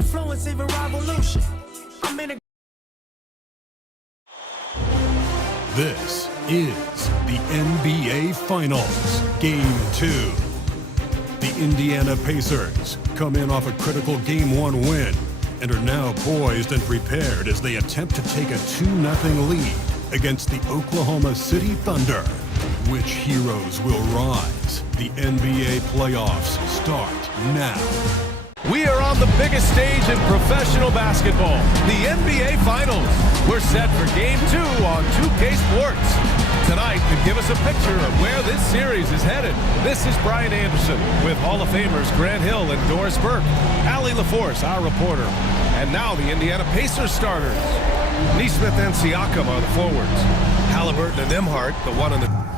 influence, even revolution. I'm in a... This is the NBA Finals, Game 2. The Indiana Pacers come in off a critical Game 1 win and are now poised and prepared as they attempt to take a 2-0 lead against the Oklahoma City Thunder. Which heroes will rise? The NBA playoffs start now. We are on the biggest stage in professional basketball, the NBA Finals. We're set for Game 2 on 2K Sports. Tonight could give us a picture of where this series is headed. This is Brian Anderson with Hall of Famers Grant Hill and Doris Burke, Allie LaForce, our reporter, and now the Indiana Pacers starters. Nesmith and Siakam are the forwards. Halliburton and Nembhard, the one and the...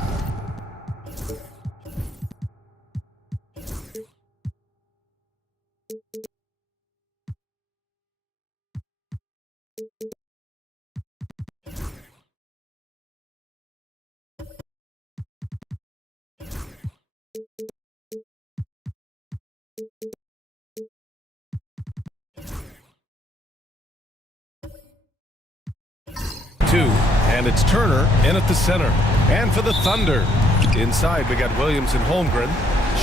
And it's Turner in at the center. And for the Thunder, inside we got Williams and Holmgren.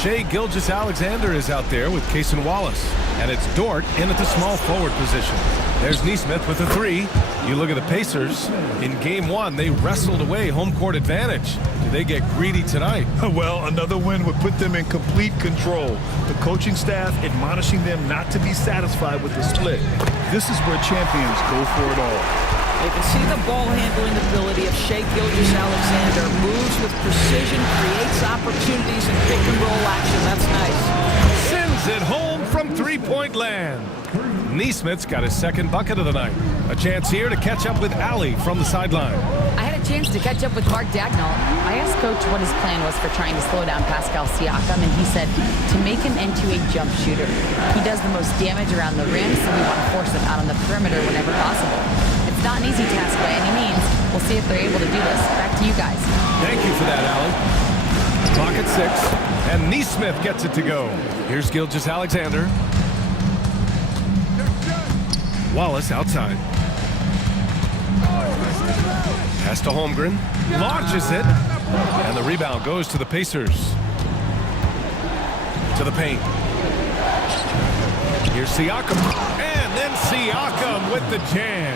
Shai Gilgeous-Alexander is out there with Cason Wallace. And it's Dort in at the small forward position. There's Nesmith with a three. You look at the Pacers. In Game 1, they wrestled away home court advantage. Do they get greedy tonight? Well, another win would put them in complete control. The coaching staff admonishing them not to be satisfied with the split. This is where champions go for it all. You can see the ball handling ability of Shai Gilgeous-Alexander. Moves with precision, creates opportunities in pick and roll action. That's nice. Sends it home from three-point land. Nesmith's got his second bucket of the night. A chance here to catch up with Allie from the sideline. I had a chance to catch up with Mark Dagnall. I asked Coach what his plan was for trying to slow down Pascal Siakam, and he said to make him into a jump shooter. He does the most damage around the rim, so we want to force him out on the perimeter whenever possible. It's not an easy task by any means. We'll see if they're able to do this. Back to you guys. Thank you for that, Allie. Clock at 6, and Nesmith gets it to go. Here's Gilgeous-Alexander. Wallace outside. Pass to Holmgren. Launches it. And the rebound goes to the Pacers. To the paint. Here's Siakam. And then Siakam with the jam.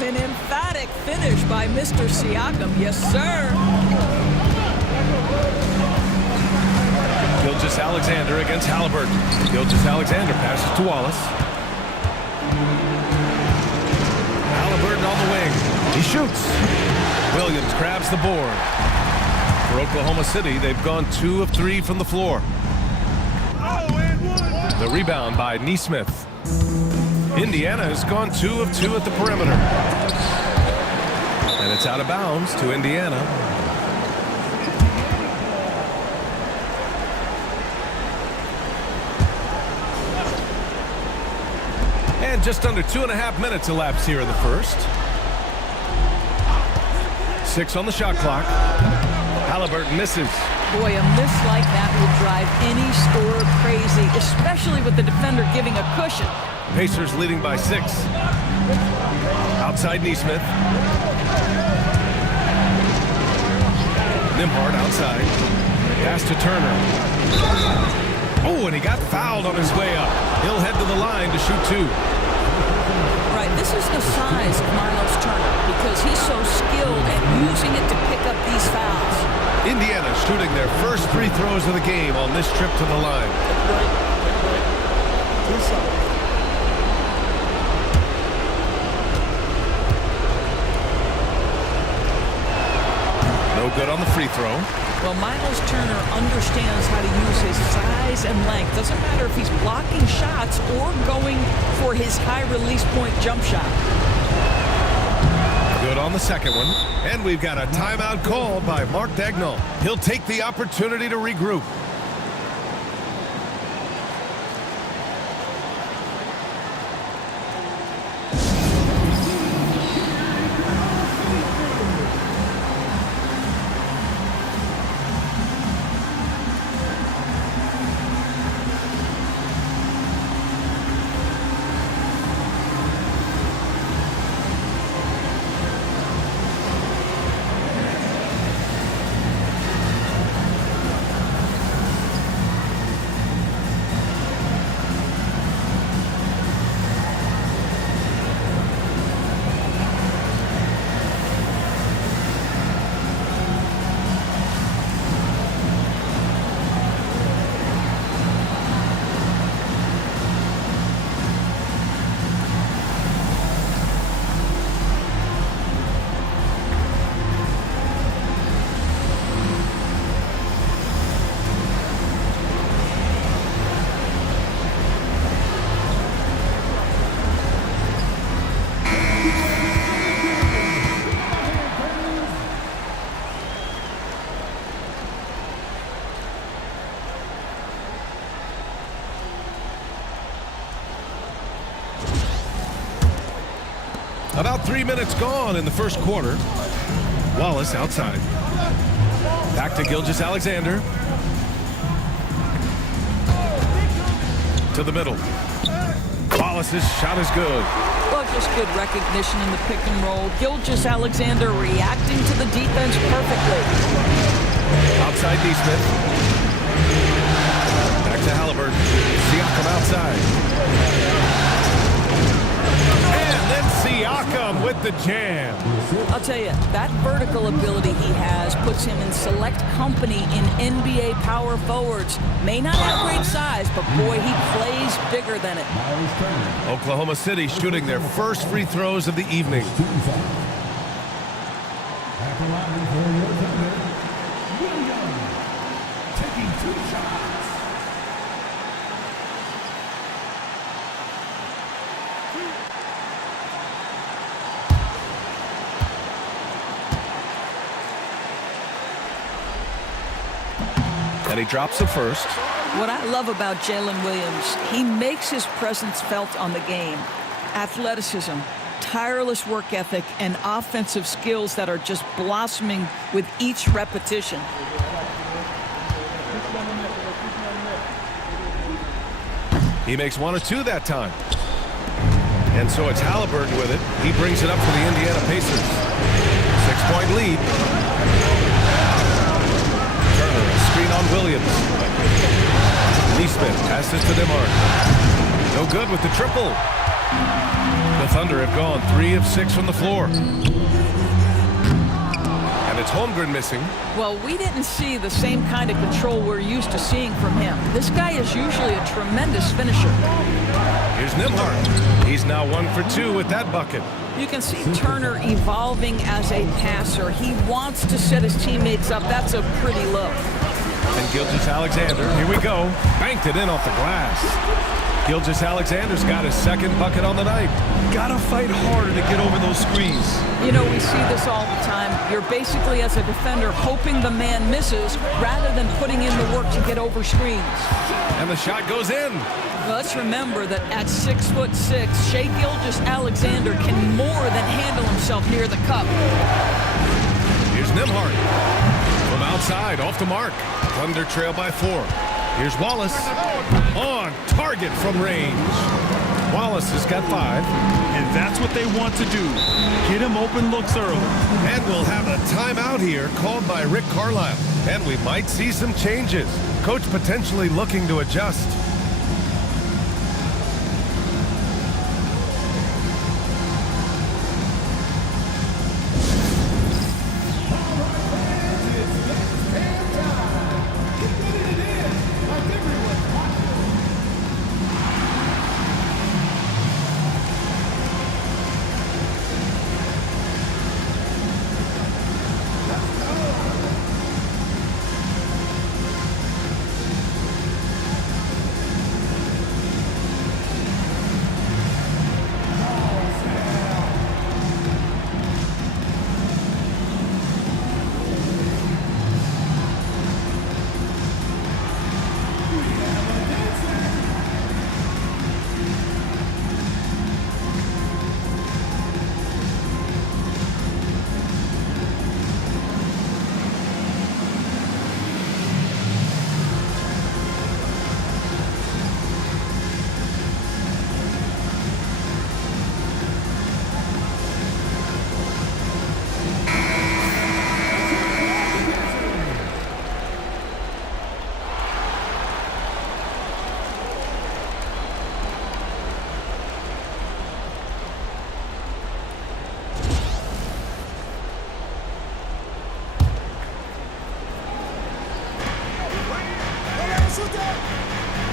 An emphatic finish by Mr. Siakam. Yes, sir. Gilgeous-Alexander against Halliburton. Gilgeous-Alexander passes to Wallace. Halliburton on the wing. He shoots. Williams grabs the board. For Oklahoma City, they've gone 2 of 3 from the floor. The rebound by Nesmith. Indiana has gone 2 of 2 at the perimeter. And it's out of bounds to Indiana. And just under 2.5 minutes elapsed here in the first. 6 on the shot clock. Halliburton misses. Boy, a miss like that would drive any scorer crazy, especially with the defender giving a cushion. Pacers leading by 6. Outside Nesmith. Nembhard outside. Pass to Turner. Oh, and he got fouled on his way up. He'll head to the line to shoot 2. Right, this is the size of Miles Turner because he's so skilled at using it to pick up these fouls. Indiana shooting their first free throws of the game on this trip to the line. No good on the free throw. Well, Miles Turner understands how to use his size and length. Doesn't matter if he's blocking shots or going for his high release point jump shot. Good on the second one. And we've got a timeout called by Mark Dagnall. He'll take the opportunity to regroup. About 3 minutes gone in the first quarter. Wallace outside. Back to Gilgeous-Alexander. To the middle. Wallace's shot is good. Well, just good recognition in the pick and roll. Gilgeous-Alexander reacting to the defense perfectly. Outside Neesmith. Back to Halliburton. Siakam outside. And then Siakam with the jam. I'll tell you, that vertical ability he has puts him in select company in NBA power forwards. May not have great size, but boy, he plays bigger than it. Oklahoma City shooting their first free throws of the evening. Taking 2 shots. And he drops the first. What I love about Jalen Williams, he makes his presence felt on the game. Athleticism, tireless work ethic, and offensive skills that are just blossoming with each repetition. He makes 1 or 2 that time. And so it's Halliburton with it. He brings it up for the Indiana Pacers. 6-point lead. Turner, a screen on Williams. Neesmith passes to Nembhard. No good with the triple. The Thunder have gone 3 of 6 from the floor. And it's Holmgren missing. Well, we didn't see the same kind of control we're used to seeing from him. This guy is usually a tremendous finisher. Here's Nembhard. He's now 1 for 2 with that bucket. You can see Turner evolving as a passer. He wants to set his teammates up. That's a pretty look. And Gilgeous-Alexander, here we go. Banked it in off the glass. Gilgeous-Alexander's got his 2nd bucket on the night. Gotta fight harder to get over those screens. You know, we see this all the time. You're basically, as a defender, hoping the man misses rather than putting in the work to get over screens. And the shot goes in. Well, let's remember that at 6'6", Shai Gilgeous-Alexander can more than handle himself near the cup. Here's Nembhard. From outside, off the mark. Thunder trail by 4. Here's Wallace. On target from range. Wallace has got 5. And that's what they want to do. Get him open looks early. And we'll have a timeout here called by Rick Carlisle. And we might see some changes. Coach potentially looking to adjust.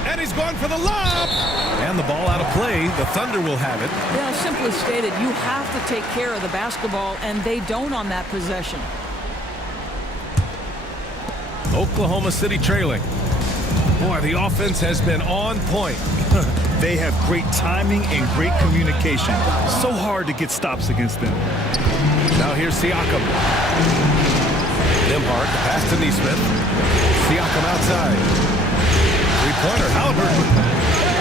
And he's going for the lob. And the ball out of play. The Thunder will have it. Yeah, simply stated, you have to take care of the basketball, and they don't on that possession. Oklahoma City trailing. Boy, the offense has been on point. They have great timing and great communication. So hard to get stops against them. Now here's Siakam. Nembhard, the pass to Neesmith. Siakam outside. Three-pointer, Halliburton.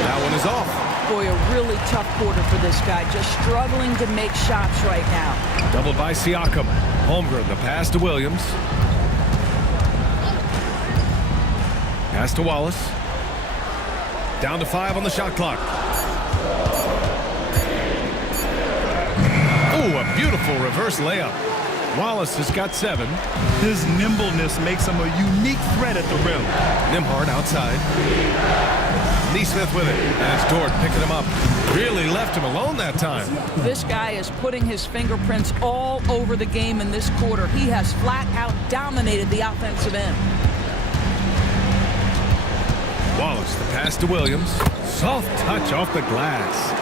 That one is off. Boy, a really tough quarter for this guy. Just struggling to make shots right now. Doubled by Siakam. Holmgren, the pass to Williams. Pass to Wallace. Down to 5 on the shot clock. Oh, a beautiful reverse layup. Wallace has got 7. His nimbleness makes him a unique threat at the rim. Nembhard outside. Neesmith with it. And it's Dort picking him up. Really left him alone that time. This guy is putting his fingerprints all over the game in this quarter. He has flat out dominated the offensive end. Wallace, the pass to Williams. Soft touch off the glass.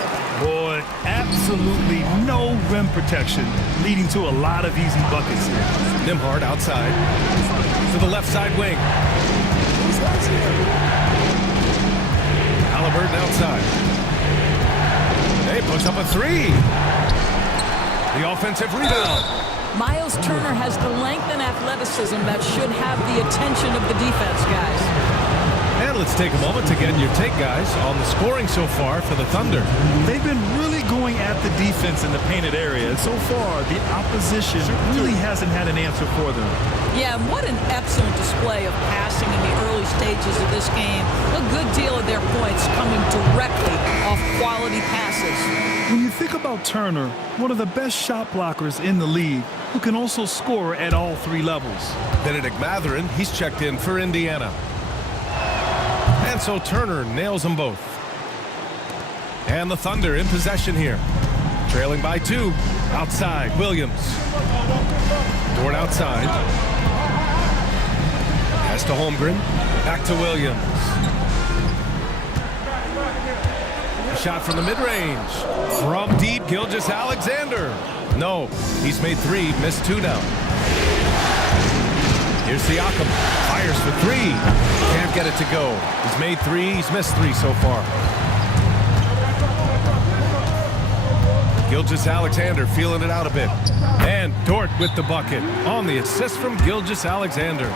Boy, absolutely no rim protection, leading to a lot of easy buckets here. Nembhard outside. To the left side wing. Halliburton outside. They push up a 3. The offensive rebound. Miles Turner has the length and athleticism that should have the attention of the defense, guys. And let's take a moment to get your take, guys, on the scoring so far for the Thunder. They've been really going at the defense in the painted area, and so far the opposition really hasn't had an answer for them. Yeah, and what an excellent display of passing in the early stages of this game. A good deal of their points coming directly off quality passes. When you think about Turner, one of the best shot blockers in the league, who can also score at all 3 levels. Benedict Mathurin, he's checked in for Indiana. And so Turner nails them both. And the Thunder in possession here. Trailing by 2. Outside, Williams. Dort outside. Pass to Holmgren. Back to Williams. A shot from the mid-range. From deep, Gilgeous-Alexander. No, he's made 3, missed 2 now. Here's Siakam. Fires for 3. Can't get it to go. He's made 3. He's missed 3 so far. Gilgeous-Alexander feeling it out a bit. And Dort with the bucket on the assist from Gilgeous-Alexander.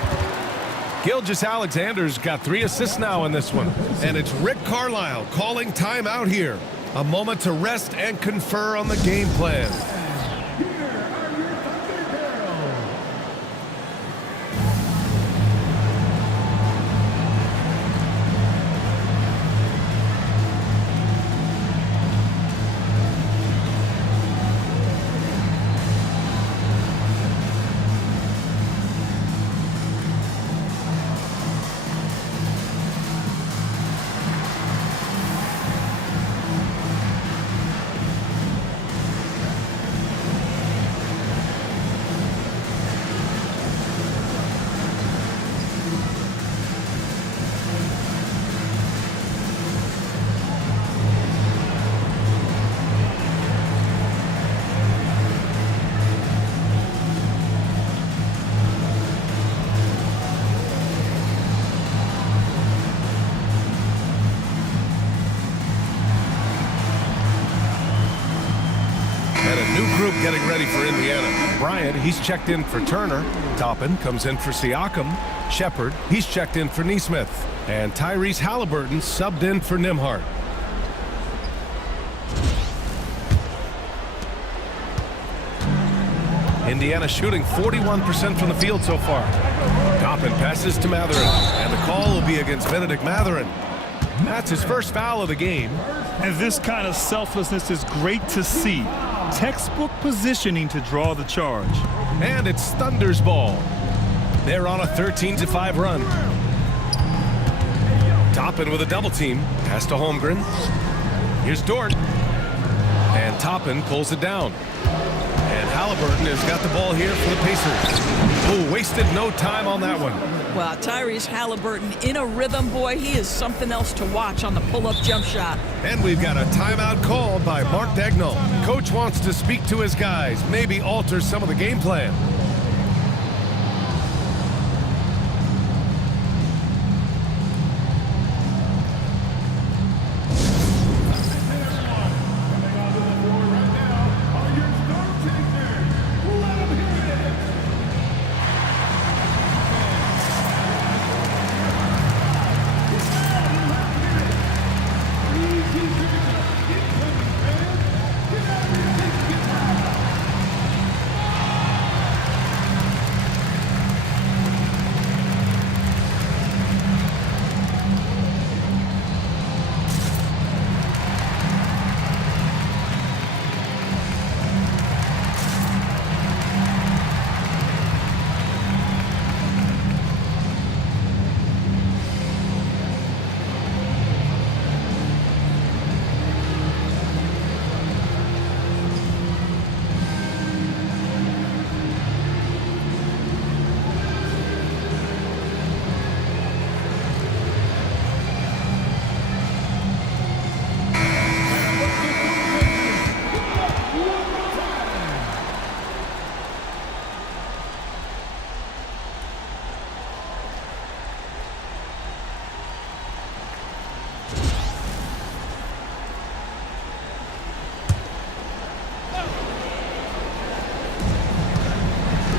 Gilgeous-Alexander's got 3 assists now in this one. And it's Rick Carlisle calling timeout here. A moment to rest and confer on the game plan. Getting ready for Indiana. Bryant, he's checked in for Turner. Toppin comes in for Siakam. Shepard, he's checked in for Neesmith. And Tyrese Halliburton subbed in for Nembhard. Indiana shooting 41% from the field so far. Toppin passes to Mathurin. And the call will be against Benedict Mathurin. That's his first foul of the game. And this kind of selflessness is great to see. Textbook positioning to draw the charge. And it's Thunder's ball. They're on a 13-5 run. Toppin with a double team. Pass to Holmgren. Here's Dort. And Toppin pulls it down. And Halliburton has got the ball here for the Pacers. Oh, wasted no time on that one. Well, Tyrese Halliburton in a rhythm, boy. He is something else to watch on the pull-up jump shot. And we've got a timeout called by Mark Dagnall. Coach wants to speak to his guys, maybe alter some of the game plan.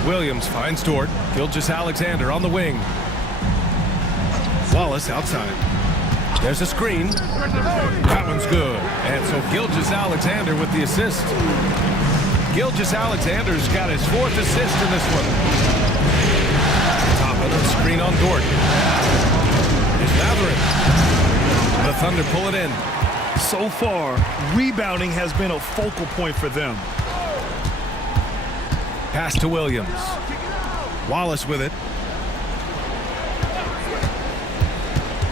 Williams finds Dort. Gilgeous-Alexander on the wing. Wallace outside. There's a screen. That one's good. And so Gilgeous-Alexander with the assist. Gilgeous-Alexander's got his 4th assist in this one. Top of the screen on Dort. Here's Matherin. The Thunder pull it in. So far, rebounding has been a focal point for them. Pass to Williams. Wallace with it.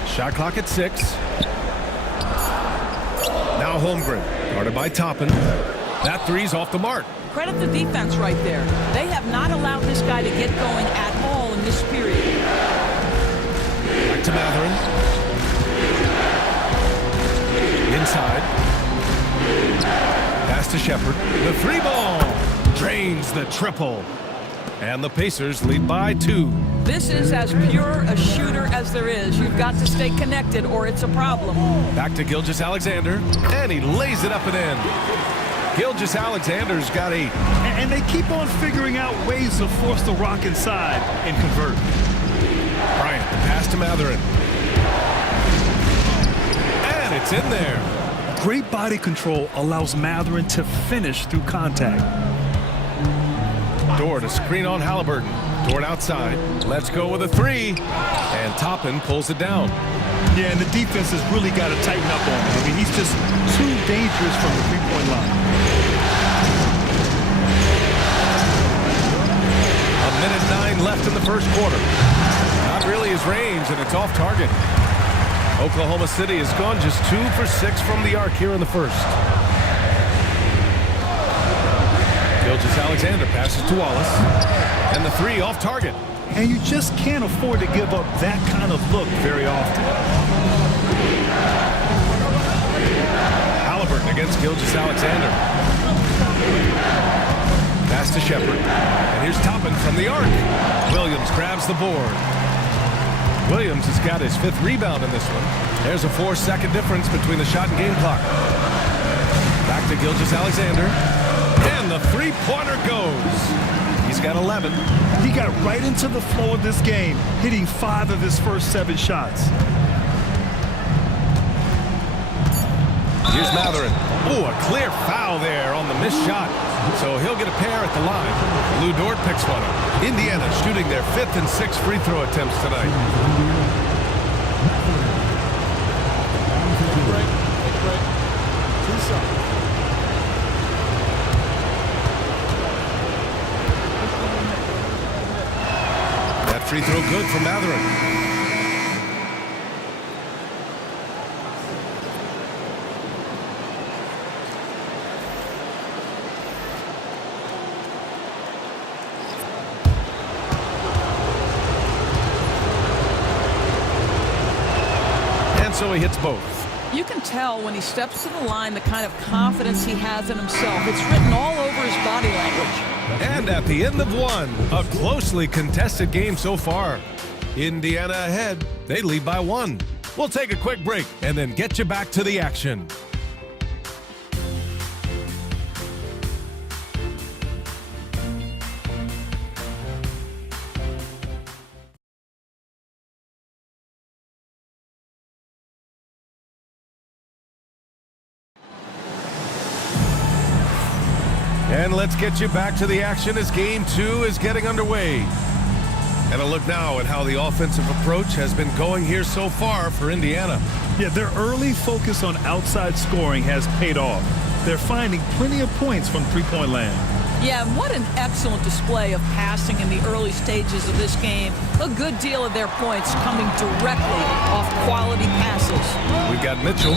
Shot clock at 6. Now Holmgren, guarded by Toppin. That three's off the mark. Credit the defense right there. They have not allowed this guy to get going at all in this period. Back to Matherin. Inside. Pass to Shepard. The 3-ball drains the triple. And the Pacers lead by 2. This is as pure a shooter as there is. You've got to stay connected or it's a problem. Back to Gilgeous-Alexander. And he lays it up and in. Gilgeous-Alexander's got 8. And they keep on figuring out ways to force the rock inside and convert. Bryant, the pass to Matherin. And it's in there. Great body control allows Matherin to finish through contact. Dort, a screen on Halliburton. Dort outside. Let's go with a 3. And Toppin pulls it down. Yeah, and the defense has really got to tighten up on him. I mean, he's just too dangerous from the three-point line. A minute 9 left in the first quarter. Not really his range, and it's off target. Oklahoma City has gone just 2 for 6 from the arc here in the first. Gilgeous-Alexander passes to Wallace. And the 3 off target. And you just can't afford to give up that kind of look very often. Halliburton against Gilgeous-Alexander. Pass to Shepard. And here's Toppin from the arc. Williams grabs the board. Williams has got his 5th rebound in this one. There's a 4-second difference between the shot and game clock. Back to Gilgeous-Alexander. And the 3-pointer goes. He's got 11. He got right into the flow of this game, hitting 5 of his first 7 shots. Here's Matherin. Oh, a clear foul there on the missed shot. So he'll get a pair at the line. Lou Dort picks one up. Indiana shooting their 5th and 6th free throw attempts tonight. Take a break. That free throw good for Matherin. So he hits both. You can tell when he steps to the line the kind of confidence he has in himself. It's written all over his body language. And at the end of one, a closely contested game so far. Indiana ahead. They lead by 1. We'll take a quick break and then get you back to the action. And let's get you back to the action as game 2 is getting underway. And a look now at how the offensive approach has been going here so far for Indiana. Yeah, their early focus on outside scoring has paid off. They're finding plenty of points from three-point land. Yeah, what an excellent display of passing in the early stages of this game. A good deal of their points coming directly off quality passes. We've got Mitchell.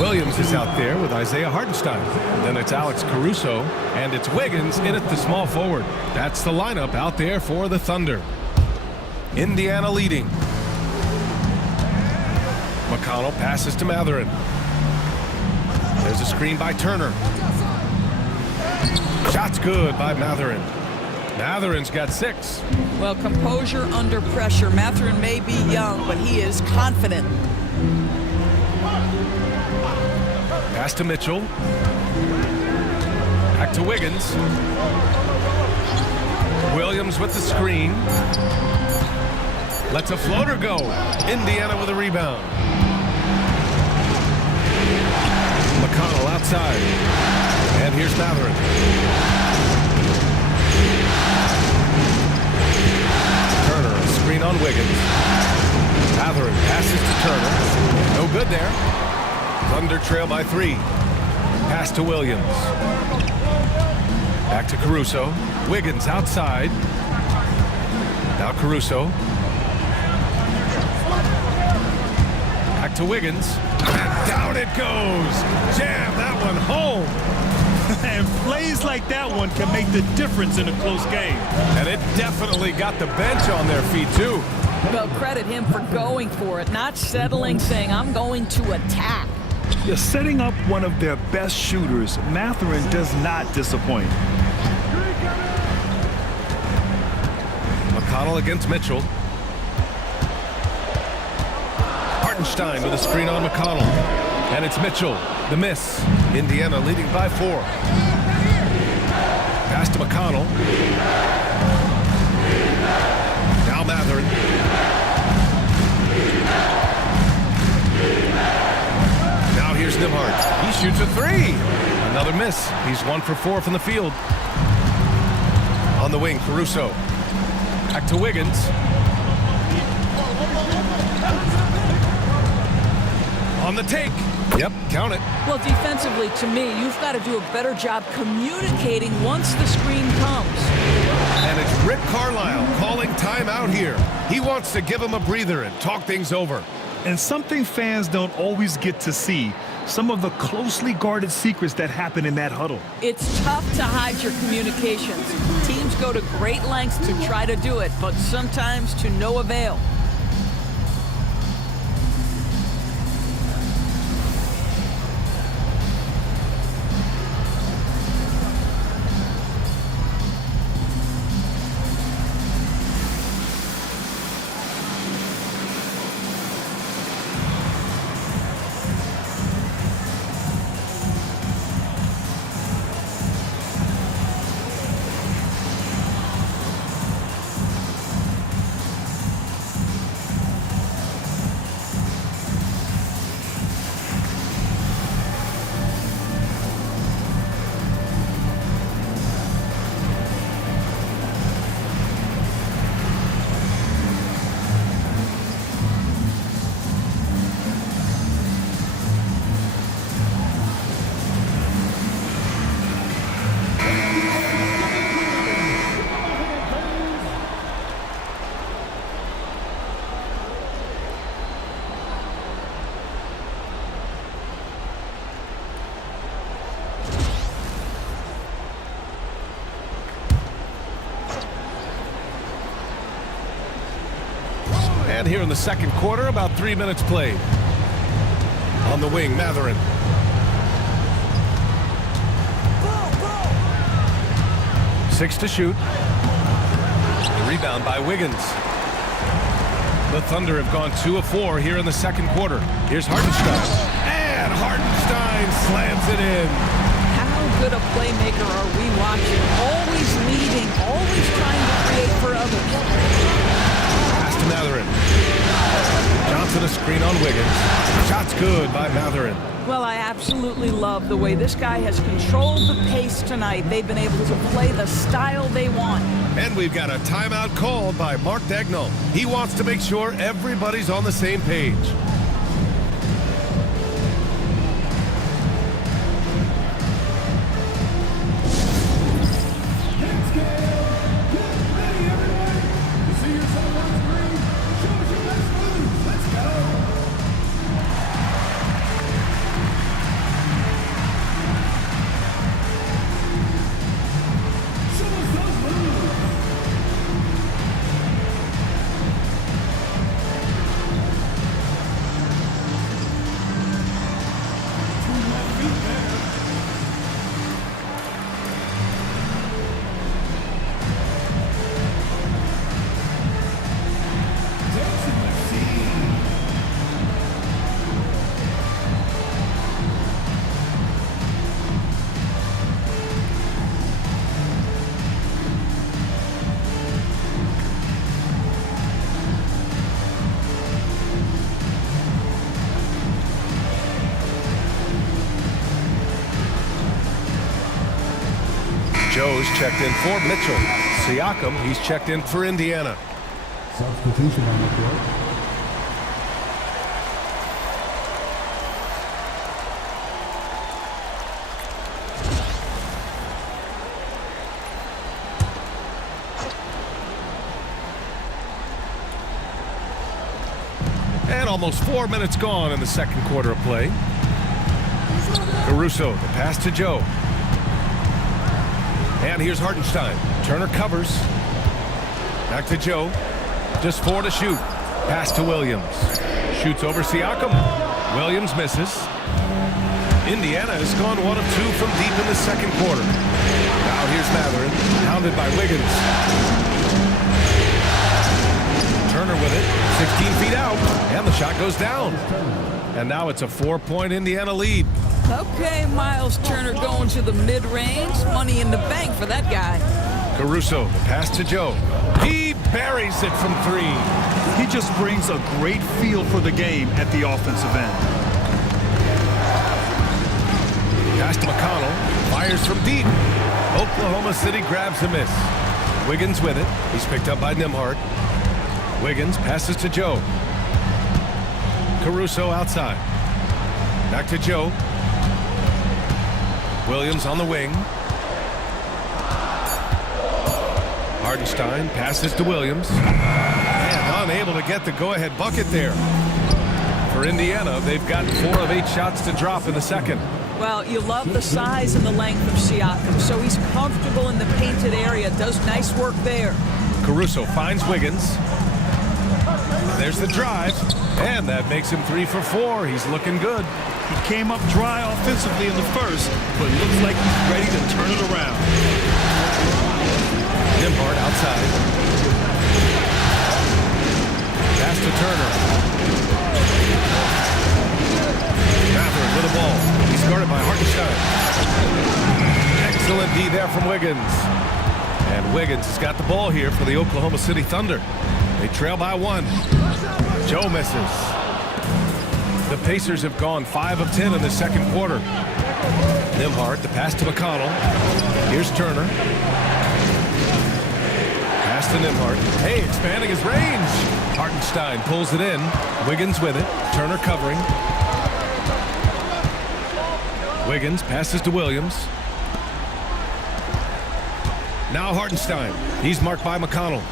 Williams is out there with Isaiah Hartenstein. Then it's Alex Caruso, and it's Wiggins in at the small forward. That's the lineup out there for the Thunder. Indiana leading. McConnell passes to Matherin. There's a screen by Turner. Shot's good by Matherin. Matherin's got 6. Well, composure under pressure. Matherin may be young, but he is confident. Pass to Mitchell. Back to Wiggins. Williams with the screen. Lets a floater go. Indiana with a rebound. McConnell outside. And here's Matherin. Turner, a screen on Wiggins. Matherin passes to Turner. No good there. Thunder trail by 3. Pass to Williams. Back to Caruso. Wiggins outside. Now Caruso. Back to Wiggins. And down it goes. Jam that one home. And plays like that one can make the difference in a close game. And it definitely got the bench on their feet, too. Well, credit him for going for it, not settling, saying, I'm going to attack. They're setting up one of their best shooters. Matherin does not disappoint. McConnell against Mitchell. Hartenstein with a screen on McConnell. And it's Mitchell. The miss. Indiana leading by 4. Pass to McConnell. Now Matherin. Now here's Nembhard. He shoots a 3. Another miss. He's 1 for 4 from the field. On the wing, Caruso. Back to Wiggins. On the take. Yep, count it. Well, defensively, to me, you've got to do a better job communicating once the screen comes. And it's Rick Carlisle calling timeout here. He wants to give him a breather and talk things over. And something fans don't always get to see, some of the closely guarded secrets that happen in that huddle. It's tough to hide your communications. Teams go to great lengths to try to do it, but sometimes to no avail. And here in the second quarter, about 3 minutes played. On the wing, Matherin. Six to shoot. The rebound by Wiggins. The Thunder have gone 2 of 4 here in the second quarter. Here's Hartenstein. And Hartenstein slams it in. How good a playmaker are we watching? Always leading, always trying to create for others. Pass to Matherin. Johnson a screen on Wiggins. Shot's good by Matherin. Well, I absolutely love the way this guy has controlled the pace tonight. They've been able to play the style they want. And we've got a timeout called by Mark Dagnall. He wants to make sure everybody's on the same page. Joe's checked in for Mitchell. Siakam, he's checked in for Indiana. Substitution on the court. And almost 4 minutes gone in the second quarter of play. Caruso, the pass to Joe. And here's Hartenstein. Turner covers. Back to Joe. Just 4 to shoot. Pass to Williams. Shoots over Siakam. Williams misses. Indiana has gone 1 of 2 from deep in the second quarter. Now here's Matherin, pounded by Wiggins. Turner with it, 16 feet out, and the shot goes down. And now it's a 4-point Indiana lead. Okay, Miles Turner going to the mid-range. Money in the bank for that guy. Caruso, the pass to Joe. He buries it from 3. He just brings a great feel for the game at the offensive end. Pass to McConnell, fires from deep. Oklahoma City grabs a miss. Wiggins with it. He's picked up by Nembhard. Wiggins passes to Joe. Caruso outside. Back to Joe. Williams on the wing. Hartenstein passes to Williams. And unable to get the go-ahead bucket there. For Indiana, they've got 4 of 8 shots to drop in the second. Well, you love the size and the length of Siakam, so he's comfortable in the painted area, does nice work there. Caruso finds Wiggins. There's the drive, and that makes him 3 for 4. He's looking good. He came up dry offensively in the first, but looks like he's ready to turn it around. Nembhard outside. Pass to Turner. Matherin with the ball. He's guarded by Hartenstein. Excellent D there from Wiggins. And Wiggins has got the ball here for the Oklahoma City Thunder. They trail by 1. Joe misses. The Pacers have gone 5 of 10 in the second quarter. Nembhard, the pass to McConnell. Here's Turner. Pass to Nembhard. Hey, expanding his range. Hartenstein pulls it in. Wiggins with it. Turner covering. Wiggins passes to Williams. Now Hartenstein. He's marked by McConnell.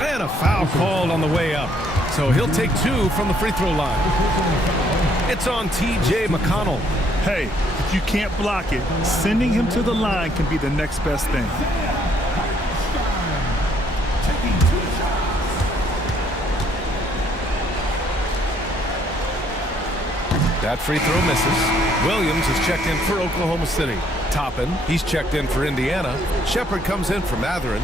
And a foul called on the way up. So he'll take 2 from the free throw line. It's on T.J. McConnell. Hey, if you can't block it, sending him to the line can be the next best thing. That free throw misses. Williams is checked in for Oklahoma City. Toppin, he's checked in for Indiana. Shepard comes in for Matherin.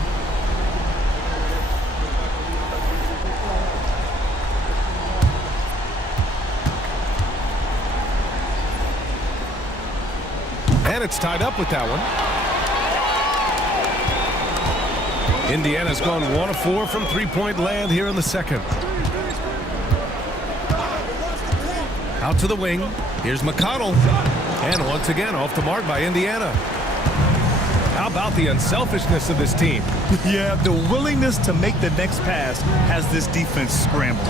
And it's tied up with that one. Indiana's gone 1 of 4 from three-point land here in the second. Out to the wing. Here's McConnell. And once again, off the mark by Indiana. How about the unselfishness of this team? Yeah, the willingness to make the next pass has this defense scrambled.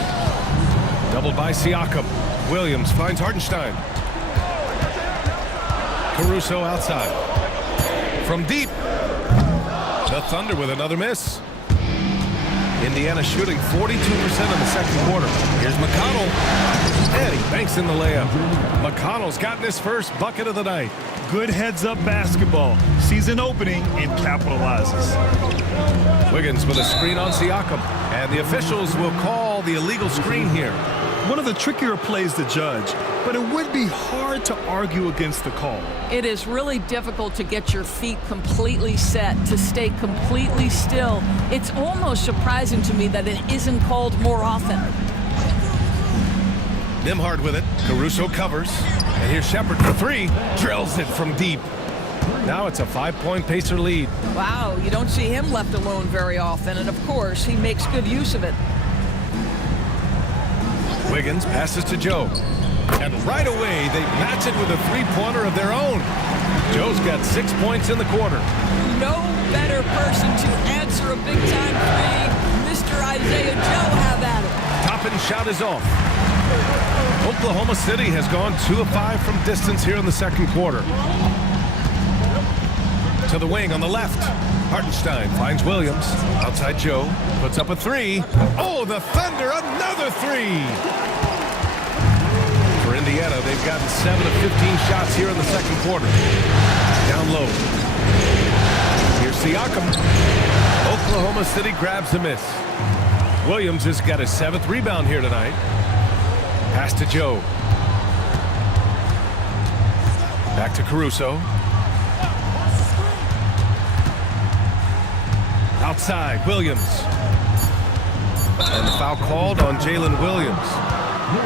Doubled by Siakam. Williams finds Hartenstein. Caruso outside. From deep. The Thunder with another miss. Indiana shooting 42% in the second quarter. Here's McConnell. And he banks in the layup. McConnell's gotten his first bucket of the night. Good heads-up basketball. Sees an opening and capitalizes. Wiggins with a screen on Siakam. And the officials will call the illegal screen here. One of the trickier plays to judge, but it would be hard to argue against the call. It is really difficult to get your feet completely set, to stay completely still. It's almost surprising to me that it isn't called more often. Nembhard with it. Caruso covers. And here's Shepard for 3. Drills it from deep. Now it's a 5-point Pacer lead. Wow, you don't see him left alone very often, and of course, he makes good use of it. Wiggins passes to Joe. And right away, they match it with a three-pointer of their own. Joe's got 6 points in the quarter. No better person to answer a big-time three. Mr. Isaiah Joe, have at it. Toppin shot is off. Oklahoma City has gone 2 of 5 from distance here in the second quarter. To the wing on the left. Hartenstein finds Williams. Outside Joe. Puts up a three. Oh, the Thunder, another three! For Indiana, they've gotten 7 of 15 shots here in the second quarter. Down low. Here's Siakam. Oklahoma City grabs the miss. Williams has got his 7th rebound here tonight. Pass to Joe. Back to Caruso. Outside, Williams. And the foul called on Jalen Williams.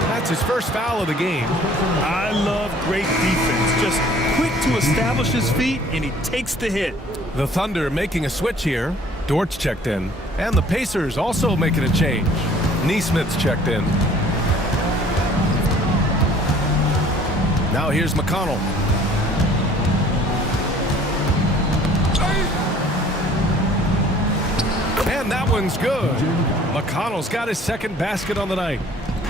That's his first foul of the game. I love great defense. Just quick to establish his feet, and he takes the hit. The Thunder making a switch here. Dort's checked in. And the Pacers also making a change. Neesmith's checked in. Now here's McConnell. And that one's good. McConnell's got his 2nd basket on the night.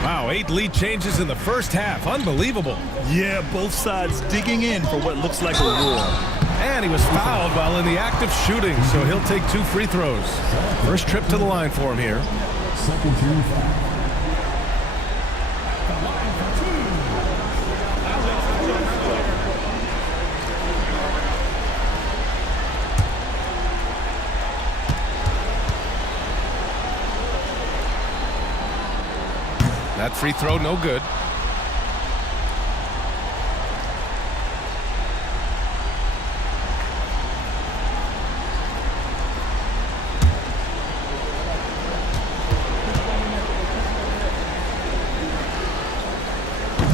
Wow, 8 lead changes in the first half. Unbelievable. Yeah, both sides digging in for what looks like a war. And he was fouled while in the act of shooting, so he'll take 2 free throws. First trip to the line for him here. Second team foul. That free throw no good.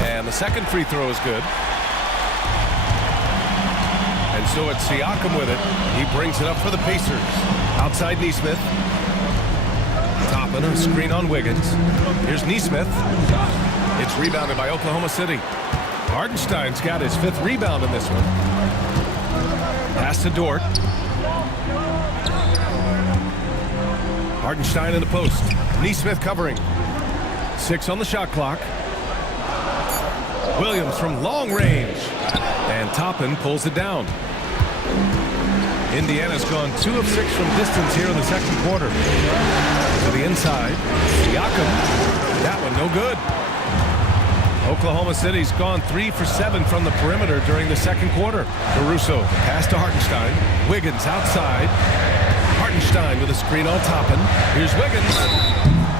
And the second free throw is good. And so it's Siakam with it. He brings it up for the Pacers. Outside Neesmith. Toppin, a screen on Wiggins. Here's Neesmith. It's rebounded by Oklahoma City. Hartenstein's got his 5th rebound in this one. Pass to Dort. Hartenstein in the post. Neesmith covering. 6 on the shot clock. Williams from long range. And Toppin pulls it down. Indiana's gone 2 of 6 from distance here in the second quarter. To the inside. Siakam. That one no good. Oklahoma City's gone 3 for 7 from the perimeter during the second quarter. Caruso. Pass to Hartenstein. Wiggins outside. Hartenstein with a screen on Toppin. Here's Wiggins.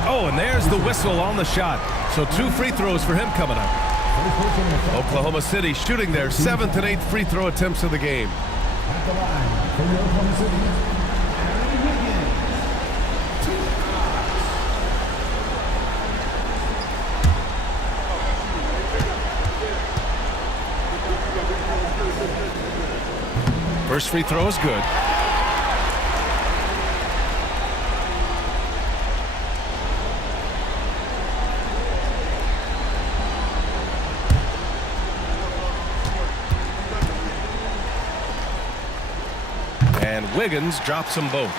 Oh, and there's the whistle on the shot. So 2 free throws for him coming up. Oklahoma City shooting their 7th and 8th free throw attempts of the game. At the line for Oklahoma City, First free throw is good. And Wiggins drops them both.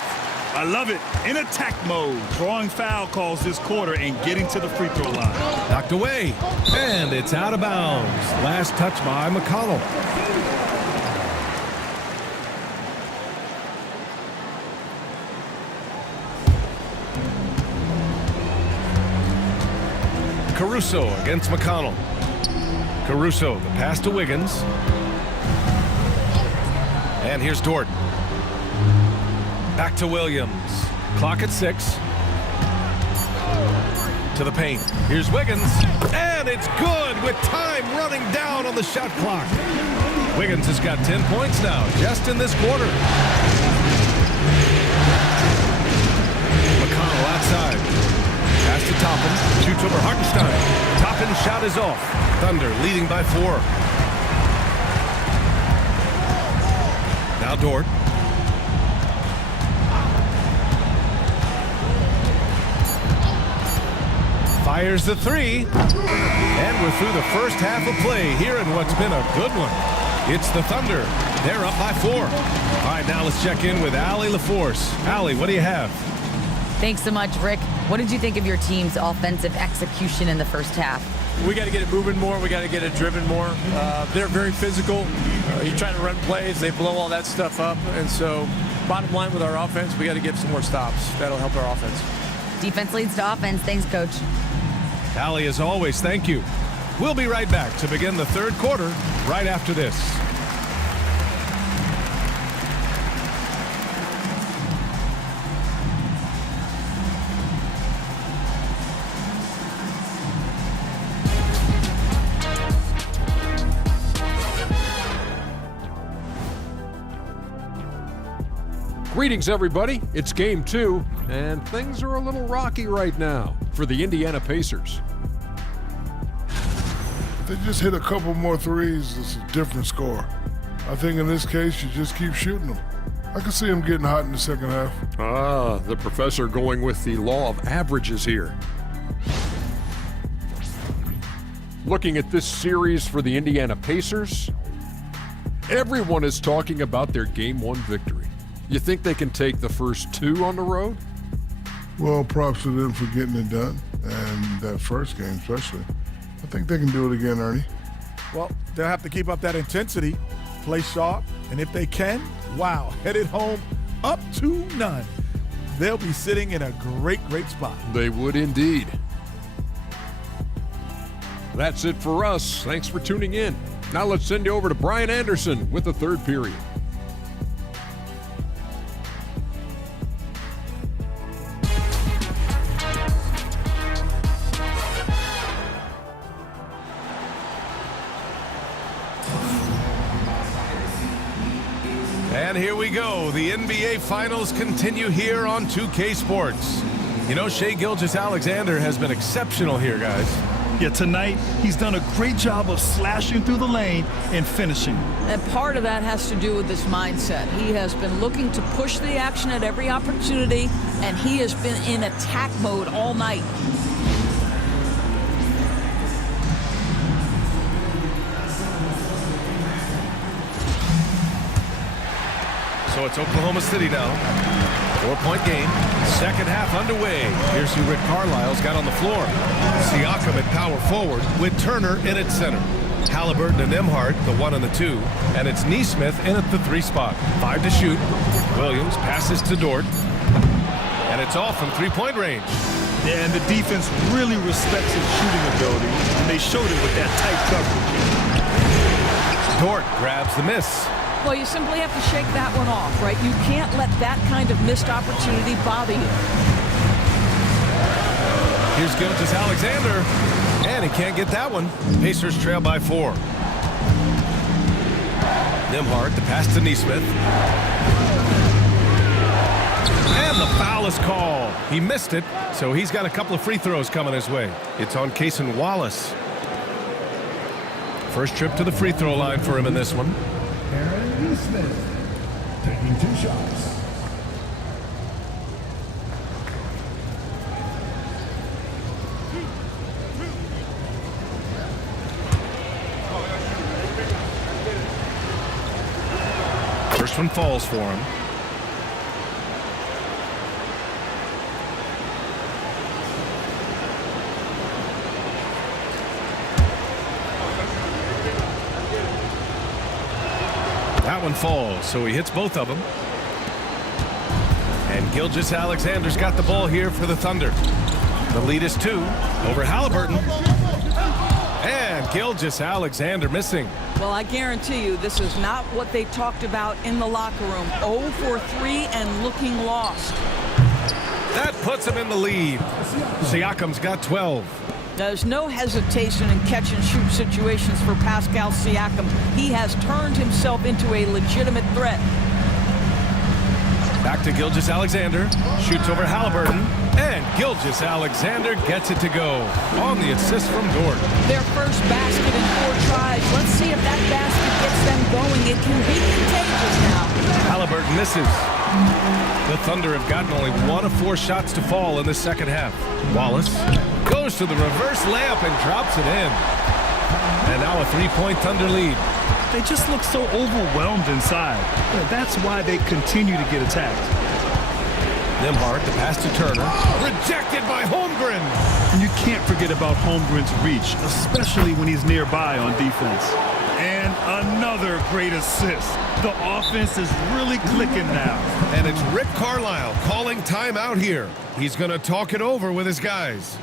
I love it. In attack mode, drawing foul calls this quarter and getting to the free throw line. Knocked away. And it's out of bounds. Last touch by McConnell. Caruso against McConnell. Caruso, the pass to Wiggins. And here's Dort. Back to Williams. Clock at 6. To the paint. Here's Wiggins. And it's good with time running down on the shot clock. Wiggins has got 10 points now, just in this quarter. McConnell outside. Pass to Toppin. Shoots over Hartenstein. Toppin's shot is off. Thunder leading by 4. Now Dort. Fires the 3. And we're through the first half of play here in what's been a good one. It's the Thunder They're up by 4. All right, now let's check in with Allie LaForce. Allie, what do you have? Thanks so much, Rick. What did you think of your team's offensive execution in the first half? We got to get it moving more. We got to get it driven more. They're very physical. You're trying to run plays. They blow all that stuff up. And so bottom line with our offense, we got to get some more stops. That'll help our offense. Defense leads to offense. Thanks, Coach. Allie, as always, thank you. We'll be right back to begin the third quarter right after this. Greetings, everybody. It's game 2, and things are a little rocky right now for the Indiana Pacers. If they just hit a couple more threes, it's a different score. I think in this case, you just keep shooting them. I can see them getting hot in the second half. Ah, the professor going with the law of averages here. Looking at this series for the Indiana Pacers, everyone is talking about their Game 1 victory. You think they can take the first 2 on the road? Well, props to them for getting it done, and that first game especially. I think they can do it again, Ernie. Well, they'll have to keep up that intensity, play sharp, and if they can, wow, headed home up 2-0. They'll be sitting in a great spot. They would indeed. That's it for us. Thanks for tuning in. Now let's send you over to Brian Anderson with the third period. And here we go. The NBA Finals continue here on 2K Sports. You know, Shai Gilgeous-Alexander has been exceptional here, guys. Yeah, tonight he's done a great job of slashing through the lane and finishing. And part of that has to do with his mindset. He has been looking to push the action at every opportunity, and he has been in attack mode all night. So it's Oklahoma City now. 4-point game. Second half underway. Here's who Rick Carlisle's got on the floor. Siakam at power forward with Turner in at center. Halliburton and Nembhard, the 1 and the 2. And it's Nesmith in at the 3 spot. 5 to shoot. Williams passes to Dort. And it's off from 3-point range. Yeah, and the defense really respects his shooting ability, and they showed it with that tight coverage. Dort grabs the miss. Well, you simply have to shake that one off, right? You can't let that kind of missed opportunity bother you. Here's Gilgeous-Alexander, and he can't get that one. Pacers trail by 4. Nembhard, the pass to Nesmith. And the foul is called. He missed it, so he's got a couple of free throws coming his way. It's on Cason Wallace. First trip to the free throw line for him in this one. Smith taking 2 shots. First one falls for him. That one falls, so he hits both of them. And Gilgeous-Alexander's got the ball here for the Thunder. The lead is 2 over Halliburton. And Gilgeous-Alexander missing. Well, I guarantee you this is not what they talked about in the locker room. 0 for 3 and looking lost. That puts him in the lead. Siakam's got 12. There's no hesitation in catch-and-shoot situations for Pascal Siakam. He has turned himself into a legitimate threat. Back to Gilgeous-Alexander. Shoots over Halliburton. And Gilgeous-Alexander gets it to go on the assist from Dort. Their first basket in 4 tries. Let's see if that basket gets them going. It can be contagious now. Halliburton misses. The Thunder have gotten only 1 of 4 shots to fall in the second half. Wallace goes to the reverse layup and drops it in. And now a 3-point Thunder lead. they just look so overwhelmed inside. That's why they continue to get attacked. Nembhard, the pass to Turner. Rejected by Holmgren. And you can't forget about Holmgren's reach, especially when he's nearby on defense. And another great assist. The offense is really clicking now. And it's Rick Carlisle calling timeout here. He's going to talk it over with his guys.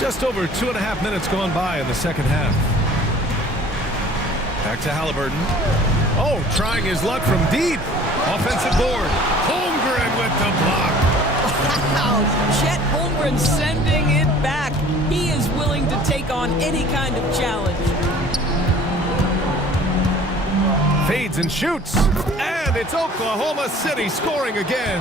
Just over 2.5 minutes gone by in the second half. Back to Halliburton. Oh, trying his luck from deep. Offensive board. Holmgren with the block. Wow, Chet Holmgren sending it back. He is willing to take on any kind of challenge. Fades and shoots. And it's Oklahoma City scoring again.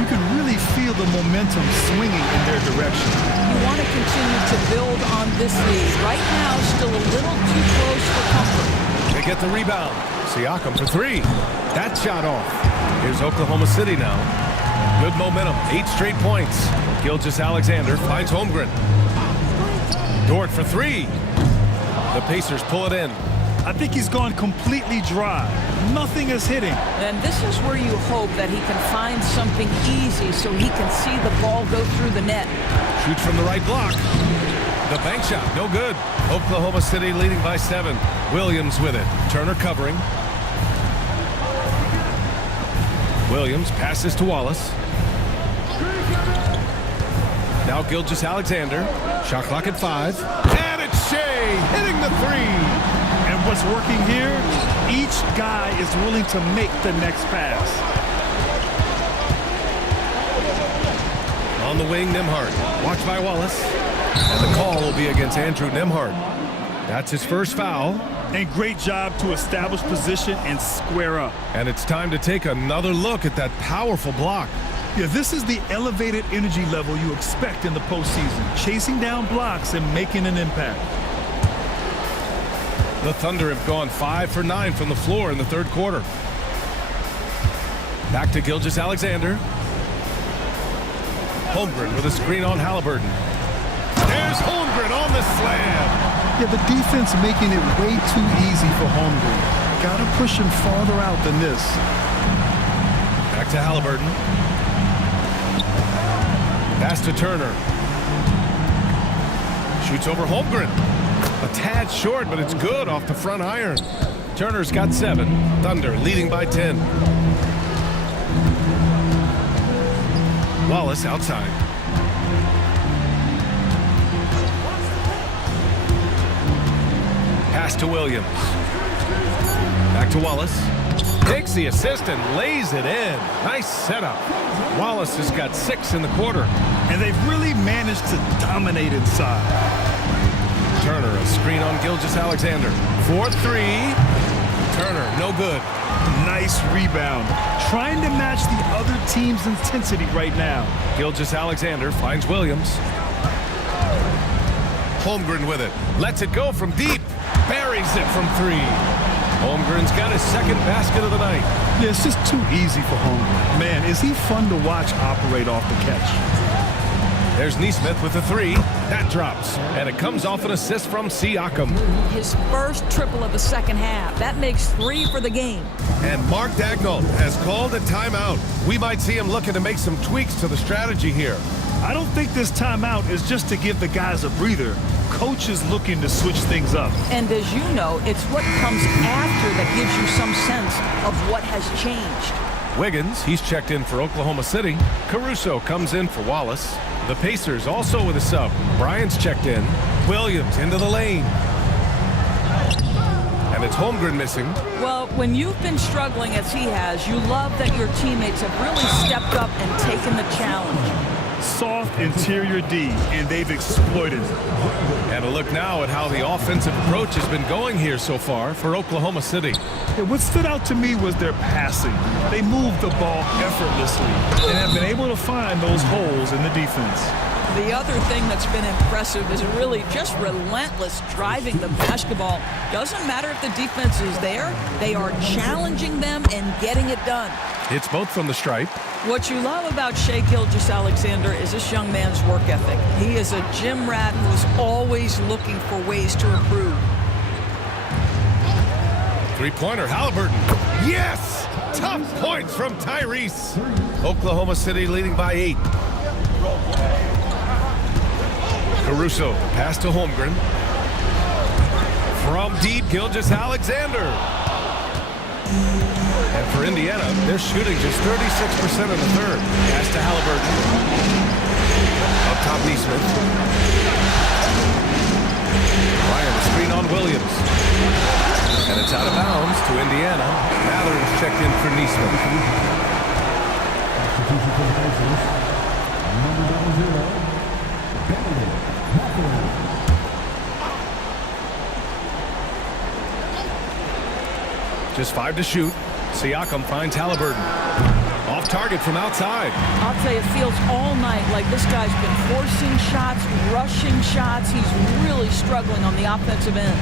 You can really feel the momentum swinging in their direction. You want to continue to build on this lead. Right now, still a little too close for comfort. They get the rebound. Siakam for three. That shot off. Here's Oklahoma City now. Good momentum. 8 straight points. Gilgeous-Alexander finds Holmgren. Dort for three. The Pacers pull it in. I think he's gone completely dry. Nothing is hitting. And this is where you hope that he can find something easy so he can see the ball go through the net. Shoots from the right block. The bank shot, no good. Oklahoma City leading by 7. Williams with it. Turner covering. Williams passes to Wallace. Now Gilgeous-Alexander. Shot clock at 5. And it's Shea hitting the three. And what's working here, each guy is willing to make the next pass. On the wing, Nembhard. Watched by Wallace. And the call will be against Andrew Nembhard. That's his first foul. And great job to establish position and square up. And it's time to take another look at that powerful block. Yeah, this is the elevated energy level you expect in the postseason. Chasing down blocks and making an impact. The Thunder have gone 5 for 9 from the floor in the third quarter. Back to Gilgeous-Alexander. Holmgren with a screen on Halliburton. There's Holmgren on the slam. Yeah, the defense making it way too easy for Holmgren. Gotta push him farther out than this. Back to Halliburton. Pass to Turner. Shoots over Holmgren. A tad short, but it's good off the front iron. Turner's got 7. Thunder leading by 10. Wallace outside. Pass to Williams. Back to Wallace. Takes the assist and lays it in. Nice setup. Wallace has got 6 in the quarter. And they've really managed to dominate inside. Turner, a screen on Gilgeous-Alexander. 4-3. Turner, no good. Nice rebound. Trying to match the other team's intensity right now. Gilgeous-Alexander finds Williams. Holmgren with it. Lets it go from deep. Buries it from 3. Holmgren's got his second basket of the night. Yeah, it's just too easy for Holmgren. Man, is he fun to watch operate off the catch. There's Neesmith with the three. That drops. And it comes off an assist from Siakam. His first triple of the second half. That makes 3 for the game. And Mark Dagnall has called a timeout. We might see him looking to make some tweaks to the strategy here. I don't think this timeout is just to give the guys a breather. Coach is looking to switch things up. And as you know, it's what comes after that gives you some sense of what has changed. Wiggins, he's checked in for Oklahoma City. Caruso comes in for Wallace. The Pacers also with a sub. Bryant's checked in. Williams into the lane. And it's Holmgren missing. Well, when you've been struggling as he has, you love that your teammates have really stepped up and taken the challenge. Soft interior D, and they've exploited it. And a look now at how the offensive approach has been going here so far for Oklahoma City. And what stood out to me was their passing. They moved the ball effortlessly and have been able to find those holes in the defense. The other thing that's been impressive is really just relentless driving the basketball. Doesn't matter if the defense is there, they are challenging them and getting it done. It's both from the stripe. What you love about Shai Gilgeous-Alexander is this young man's work ethic. He is a gym rat who's always looking for ways to improve. Three-pointer, Halliburton. Yes! Tough points from Tyrese. Oklahoma City leading by 8. Caruso, pass to Holmgren. From deep, Gilgeous-Alexander. And for Indiana, they're shooting just 36% in the third. Pass to Halliburton. Up top, Neesmith. Ryan, the screen on Williams. And it's out of bounds to Indiana. Mather's checked in for Neesmith. Just 5 to shoot. Siakam finds Halliburton. Off target from outside. I'll tell you, it feels all night like this guy's been forcing shots, rushing shots. He's really struggling on the offensive end.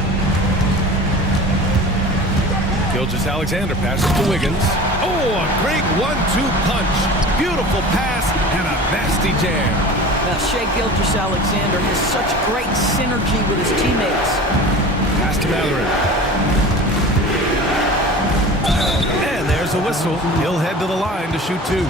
Gilgeous-Alexander passes to Wiggins. Oh, a great 1-2 punch. Beautiful pass and a nasty jam. Shai Gilgeous-Alexander has such great synergy with his teammates. Pass to Mathurin. And there's a whistle. He'll head to the line to shoot 2.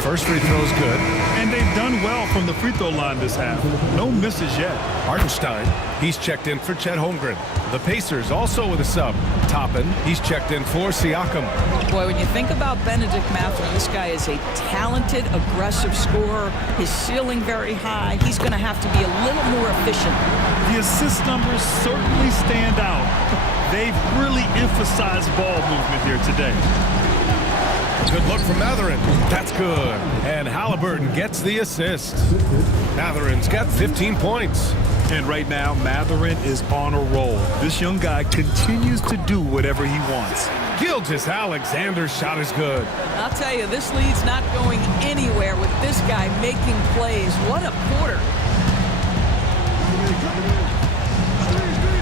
First free throw is good. And they've done well from the free throw line this half. No misses yet. Hartenstein, he's checked in for Chet Holmgren. The Pacers also with a sub. Toppin, he's checked in for Siakam. Boy, when you think about Benedict Mathurin, this guy is a talented, aggressive scorer. His ceiling very high. He's going to have to be a little more efficient. The assist numbers certainly stand out. They've really emphasized ball movement here today. Good look from Mathurin. That's good. And Halliburton gets the assist. Mathurin's got 15 points. And right now, Mathurin is on a roll. This young guy continues to do whatever he wants. Gilgeous-Alexander's shot is good. I'll tell you, this lead's not going anywhere with this guy making plays. What a quarter.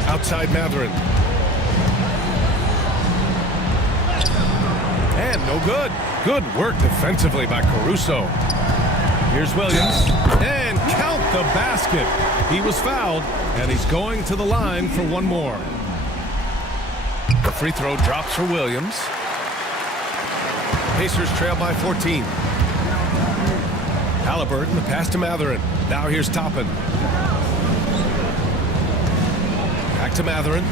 Outside Mathurin. And no good. Good work defensively by Caruso. Here's Williams. And count the basket. He was fouled, and he's going to the line for one more. The free throw drops for Williams. Pacers trail by 14. Halliburton, the pass to Mathurin. Now here's Toppin. Back to Mathurin.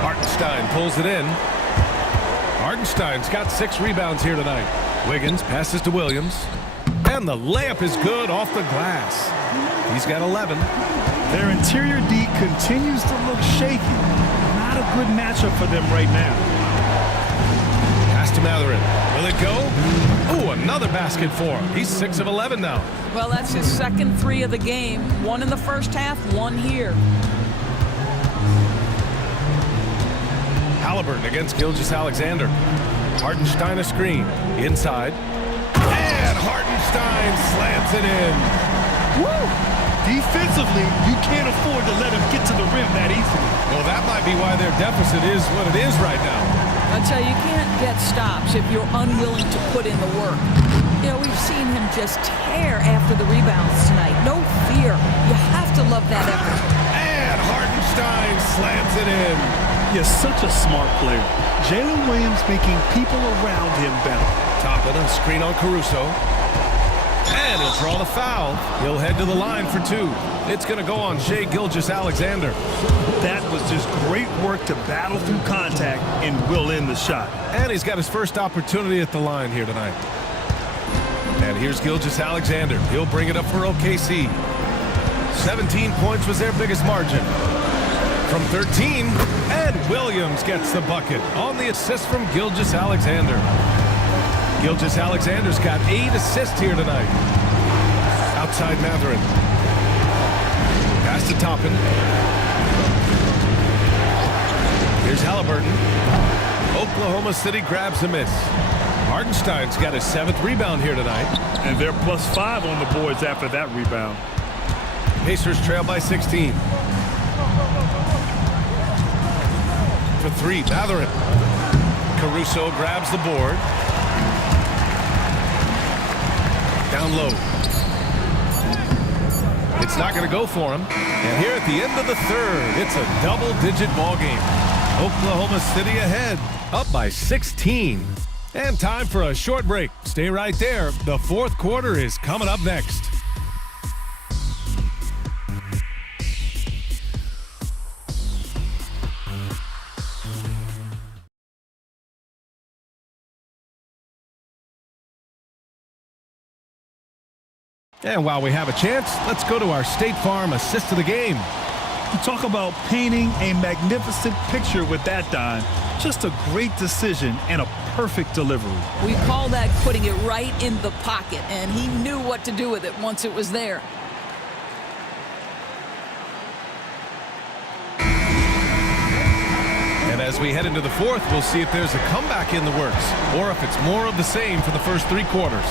Hartenstein pulls it in. Hartenstein's got 6 rebounds here tonight. Wiggins passes to Williams. And the layup is good off the glass. He's got 11. Their interior D continues to look shaky. Not a good matchup for them right now. Pass to Mathurin. Will it go? Oh, another basket for him. He's 6 of 11 now. Well, that's his second 3 of the game. 1 in the first half, 1 here. Halliburton against Gilgeous-Alexander. Hartenstein a screen. Inside. And Hartenstein slams it in. Woo! Defensively, you can't afford to let him get to the rim that easily. Well, that might be why their deficit is what it is right now. I tell you, you can't get stops if you're unwilling to put in the work. You know, we've seen him just tear after the rebounds tonight. No fear. You have to love that effort. And Hartenstein slams it in. He's such a smart player. Jalen Williams making people around him better. Toppin, a screen on Caruso. And he'll draw the foul. He'll head to the line for two. It's going to go on Shai Gilgeous-Alexander. That was just great work to battle through contact and will end the shot. And he's got his first opportunity at the line here tonight. And here's Gilgeous-Alexander. He'll bring it up for OKC. 17 points was their biggest margin. From 13, and Williams gets the bucket on the assist from Gilgeous-Alexander. Gilgeous-Alexander's got 8 assists here tonight. Outside Mathurin. Pass to Toppin. Here's Halliburton. Oklahoma City grabs the miss. Hartenstein's got his 7th rebound here tonight. And they're +5 on the boards after that rebound. Pacers trail by 16. For 3, Mathurin. Caruso grabs the board. Down low. It's not going to go for him. And here at the end of the third, it's a double-digit ball game. Oklahoma City ahead, up by 16. And time for a short break. Stay right there. The fourth quarter is coming up next. And while we have a chance, let's go to our State Farm assist of the game. You talk about painting a magnificent picture with that, Don. Just a great decision and a perfect delivery. We call that putting it right in the pocket, and he knew what to do with it once it was there. And as we head into the fourth, we'll see if there's a comeback in the works or if it's more of the same for the first 3 quarters.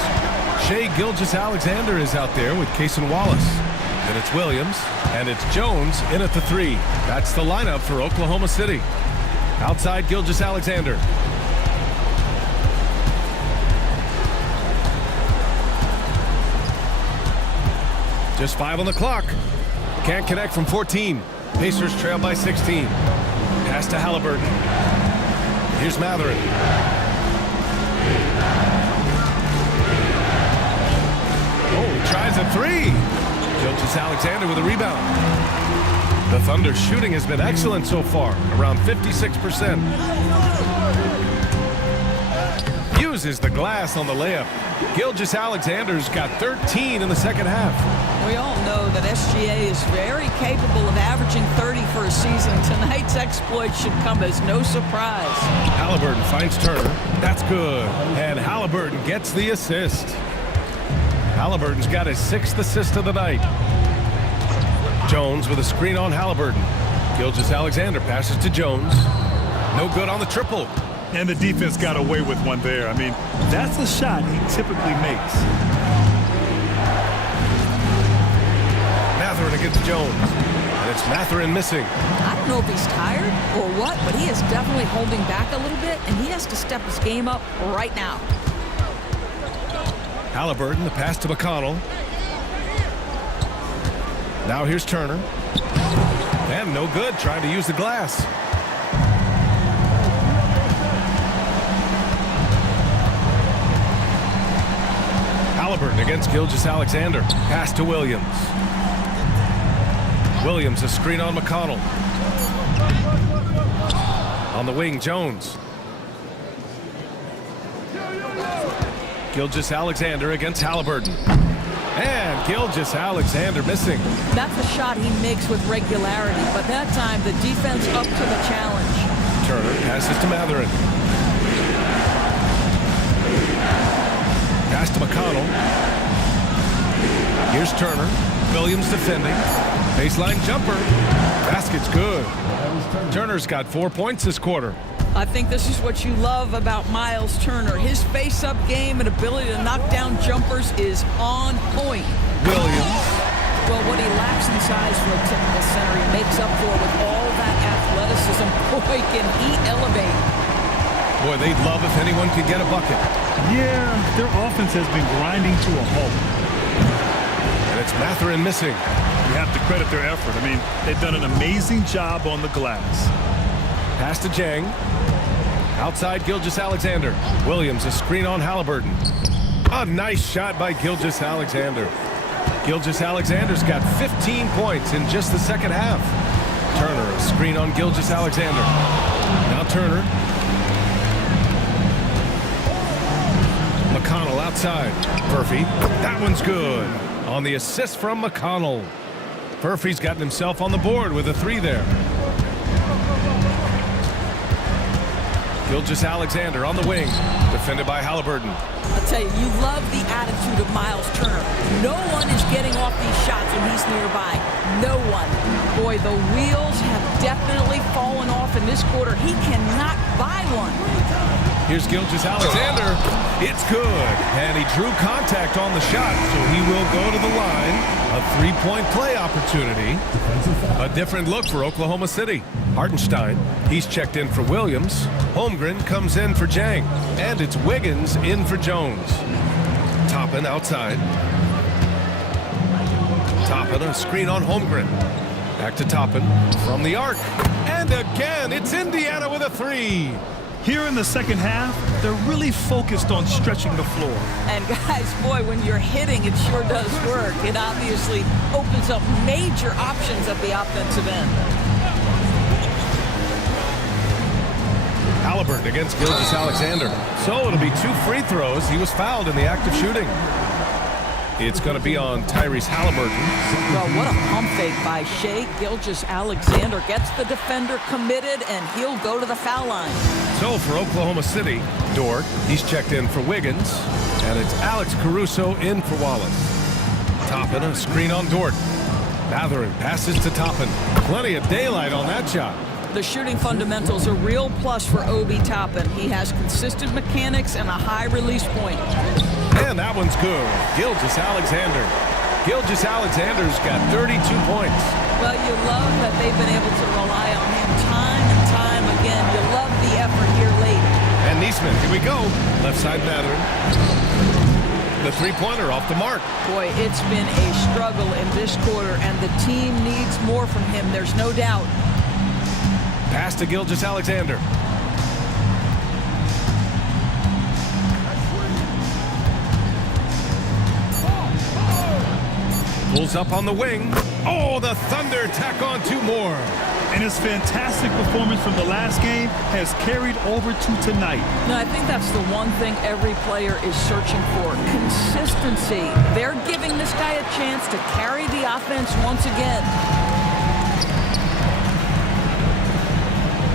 Shai Gilgeous-Alexander is out there with Cason Wallace. Then it's Williams, and it's Jones in at the 3. That's the lineup for Oklahoma City. Outside Gilgeous-Alexander. Just 5 on the clock. Can't connect from 14. Pacers trail by 16. Pass to Halliburton. Here's Mathurin. Oh, he tries a 3. Gilgeous-Alexander with a rebound. The Thunder's shooting has been excellent so far, around 56%. Uses the glass on the layup. Gilgeous-Alexander's got 13 in the second half. We all know that SGA is very capable of averaging 30 for a season. Tonight's exploit should come as no surprise. Halliburton finds Turner. That's good. And Halliburton gets the assist. Halliburton's got his 6th assist of the night. Jones with a screen on Halliburton. Gilgeous-Alexander passes to Jones. No good on the triple. And the defense got away with one there. I mean, that's a shot he typically makes. Mathurin against Jones. And it's Mathurin missing. I don't know if he's tired or what, but he is definitely holding back a little bit, and he has to step his game up right now. Halliburton, the pass to McConnell. Now here's Turner. And no good, trying to use the glass. Halliburton against Gilgeous-Alexander. Pass to Williams. Williams, a screen on McConnell. On the wing, Jones. Gilgeous-Alexander against Halliburton. And Gilgeous-Alexander missing. That's a shot he makes with regularity, but that time the defense up to the challenge. Turner passes to Mathurin. Pass to McConnell. Here's Turner. Williams defending. Baseline jumper. Basket's good. Turner's got 4 points this quarter. I think this is what you love about Miles Turner. His face-up game and ability to knock down jumpers is on point. Williams. Well, what he lacks in size for a typical center, he makes up for with all that athleticism. Boy, can he elevate. Boy, they'd love if anyone could get a bucket. Yeah, their offense has been grinding to a halt. And it's Matherin missing. You have to credit their effort. I mean, they've done an amazing job on the glass. Pass to Jang. Outside Gilgeous-Alexander. Williams, a screen on Halliburton. A nice shot by Gilgeous-Alexander. Gilgeous-Alexander's got 15 points in just the second half. Turner, a screen on Gilgeous-Alexander. Now Turner. McConnell outside. Murphy. That one's good. On the assist from McConnell. Murphy's gotten himself on the board with a 3 there. Gilgeous-Alexander on the wing. Defended by Halliburton. I'll tell you, you love the attitude of Miles Turner. No one is getting off these shots when he's nearby. No one. Boy, the wheels have definitely fallen off in this quarter. He cannot buy one. Here's Gilgeous-Alexander. It's good. And he drew contact on the shot, so he will go to the line. A 3-point play opportunity. A different look for Oklahoma City. Hartenstein, he's checked in for Williams. Holmgren comes in for Jang. And it's Wiggins in for Jones. Toppin outside. Toppin, a screen on Holmgren. Back to Toppin from the arc. And again, it's Indiana with a 3. Here in the second half, they're really focused on stretching the floor. And guys, boy, when you're hitting, it sure does work. It obviously opens up major options at the offensive end. Halliburton against Gilgeous-Alexander. So it'll be 2 free throws. He was fouled in the act of shooting. It's going to be on Tyrese Halliburton. Well, what a pump fake by Shai Gilgeous-Alexander. Gets the defender committed, and he'll go to the foul line. So for Oklahoma City, Dort, he's checked in for Wiggins. And it's Alex Caruso in for Wallace. Toppin, a screen on Dort. Matherin passes to Toppin. Plenty of daylight on that shot. The shooting fundamentals are a real plus for Obi Toppin. He has consistent mechanics and a high release point. And that one's good. Gilgeous-Alexander. Gilgeous-Alexander's got 32 points. Well, you love that they've been able to rely on him time and time again. You love the effort here late. And Neesmith, here we go. Left side Matherin. The 3-pointer off the mark. Boy, it's been a struggle in this quarter, and the team needs more from him. There's no doubt. Pass to Gilgeous-Alexander. Pulls up on the wing. Oh, the Thunder tack on 2 more. And his fantastic performance from the last game has carried over to tonight. No, I think that's the one thing every player is searching for. Consistency. They're giving this guy a chance to carry the offense once again.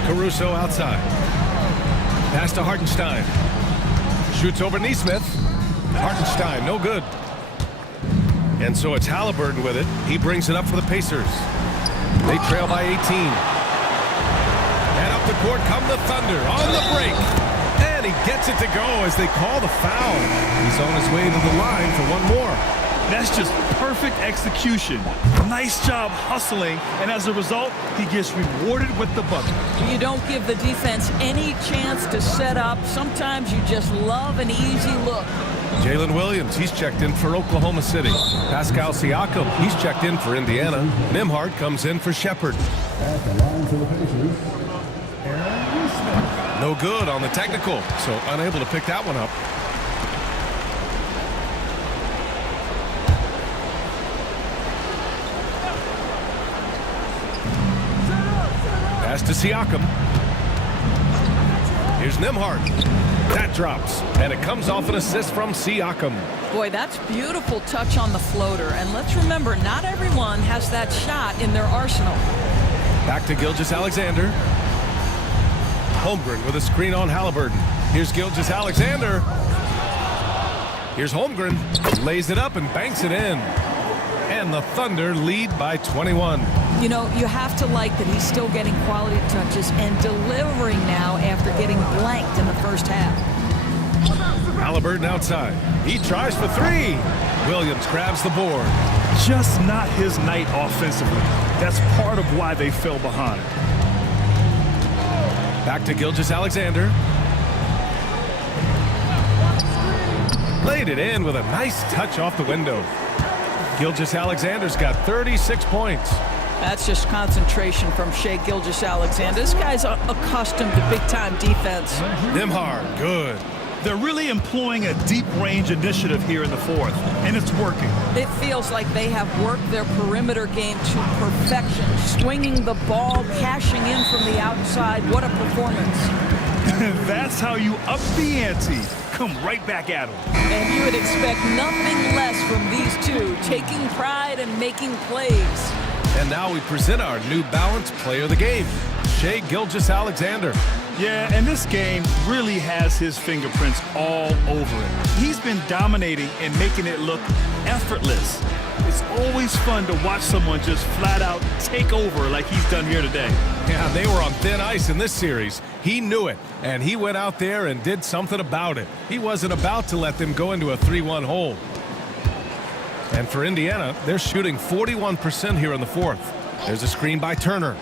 Caruso outside. Pass to Hartenstein. Shoots over Neesmith. Hartenstein, no good. And so it's Halliburton with it. He brings it up for the Pacers. They trail by 18. And up the court come the Thunder on the break. And he gets it to go as they call the foul. He's on his way to the line for 1 more. That's just perfect execution. Nice job hustling, and as a result, he gets rewarded with the bucket. You don't give the defense any chance to set up. Sometimes you just love an easy look. Jalen Williams, he's checked in for Oklahoma City. Pascal Siakam, he's checked in for Indiana. Nembhard comes in for Shepherd. At the line for the Pacers, Aaron Smith. No good on the technical, so unable to pick that one up. Pass to Siakam. Here's Nembhard. That drops, and it comes off an assist from Siakam. Boy, that's beautiful touch on the floater. And let's remember, not everyone has that shot in their arsenal. Back to Gilgeous-Alexander. Holmgren with a screen on Halliburton. Here's Gilgeous-Alexander. Here's Holmgren. Lays it up and banks it in. And the Thunder lead by 21. You know, you have to like that he's still getting quality touches and delivering now after getting blanked in the first half. Halliburton outside. He tries for 3. Williams grabs the board. Just not his night offensively. That's part of why they fell behind. Back to Gilgeous-Alexander. Laid it in with a nice touch off the window. Gilgeous-Alexander's got 36 points. That's just concentration from Shai Gilgeous-Alexander. This guy's accustomed to big-time defense. Nembhard, good. They're really employing a deep-range initiative here in the fourth, and it's working. It feels like they have worked their perimeter game to perfection, swinging the ball, cashing in from the outside. What a performance. That's how you up the ante. Come right back at them. And you would expect nothing less from these two, taking pride and making plays. And now we present our New Balance Player of the Game, Shai Gilgeous-Alexander. Yeah, and this game really has his fingerprints all over it. He's been dominating and making it look effortless. It's always fun to watch someone just flat out take over like he's done here today. Yeah, they were on thin ice in this series. He knew it, and he went out there and did something about it. He wasn't about to let them go into a 3-1 hole. And for Indiana, they're shooting 41% here in the fourth. There's a screen by Turner.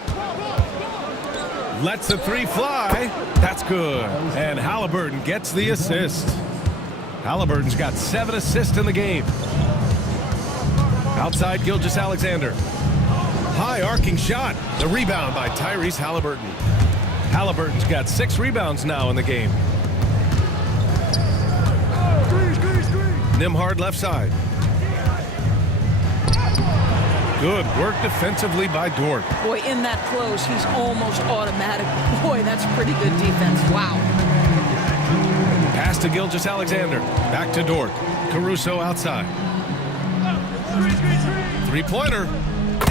Lets the three fly. That's good. And Halliburton gets the assist. Halliburton's got 7 assists in the game. Outside Gilgeous-Alexander. High arcing shot. The rebound by Tyrese Halliburton. Halliburton's got 6 rebounds now in the game. Nembhard left side. Good work defensively by Dort. Boy, in that close, he's almost automatic. Boy, that's pretty good defense. Wow. Pass to Gilgeous-Alexander. Back to Dort. Caruso outside. Three-pointer.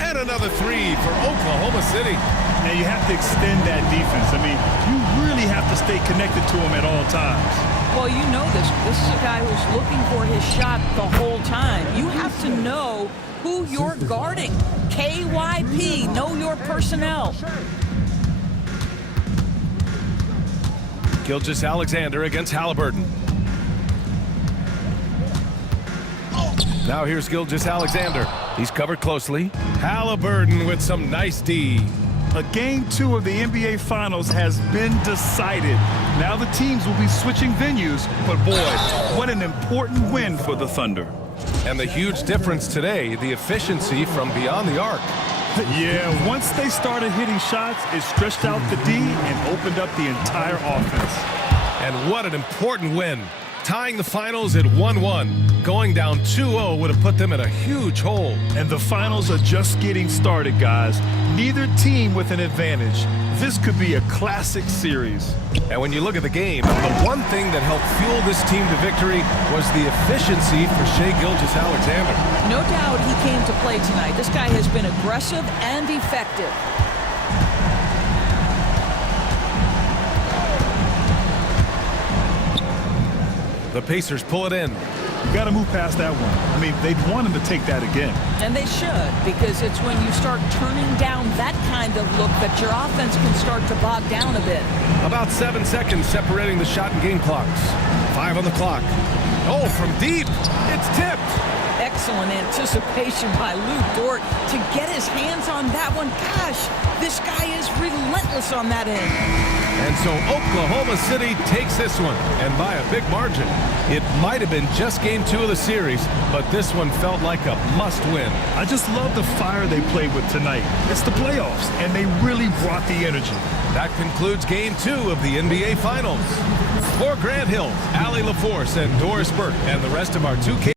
And another three for Oklahoma City. And you have to extend that defense. I mean, you really have to stay connected to him at all times. Well, you know this. This is a guy who's looking for his shot the whole time. You have to know who you're guarding. KYP, know your personnel. Gilgeous-Alexander against Halliburton. Now here's Gilgeous-Alexander. He's covered closely. Halliburton with some nice D. A game 2 of the NBA Finals has been decided. Now the teams will be switching venues, but boy, what an important win for the Thunder. And the huge difference today, the efficiency from beyond the arc. Yeah, once they started hitting shots, it stretched out the D and opened up the entire offense. And what an important win. Tying the finals at 1-1. Going down 2-0 would have put them in a huge hole. And the finals are just getting started, guys. Neither team with an advantage. This could be a classic series. And when you look at the game, the one thing that helped fuel this team to victory was the efficiency for Shai Gilgeous-Alexander. No doubt he came to play tonight. This guy has been aggressive and effective. The Pacers pull it in. You got to move past that one. I mean, they'd want him to take that again. And they should, because it's when you start turning down that kind of look that your offense can start to bog down a bit. About 7 seconds separating the shot and game clocks. 5 on the clock. Oh, from deep. It's tipped. Excellent anticipation by Lou Dort to get his hands on that one. Gosh, this guy is relentless on that end. And so Oklahoma City takes this one, and by a big margin. It might have been just game 2 of the series, but this one felt like a must-win. I just love the fire they played with tonight. It's the playoffs, and they really brought the energy. That concludes game 2 of the NBA Finals. For Grant Hill, Allie LaForce, and Doris Burke, and the rest of our 2K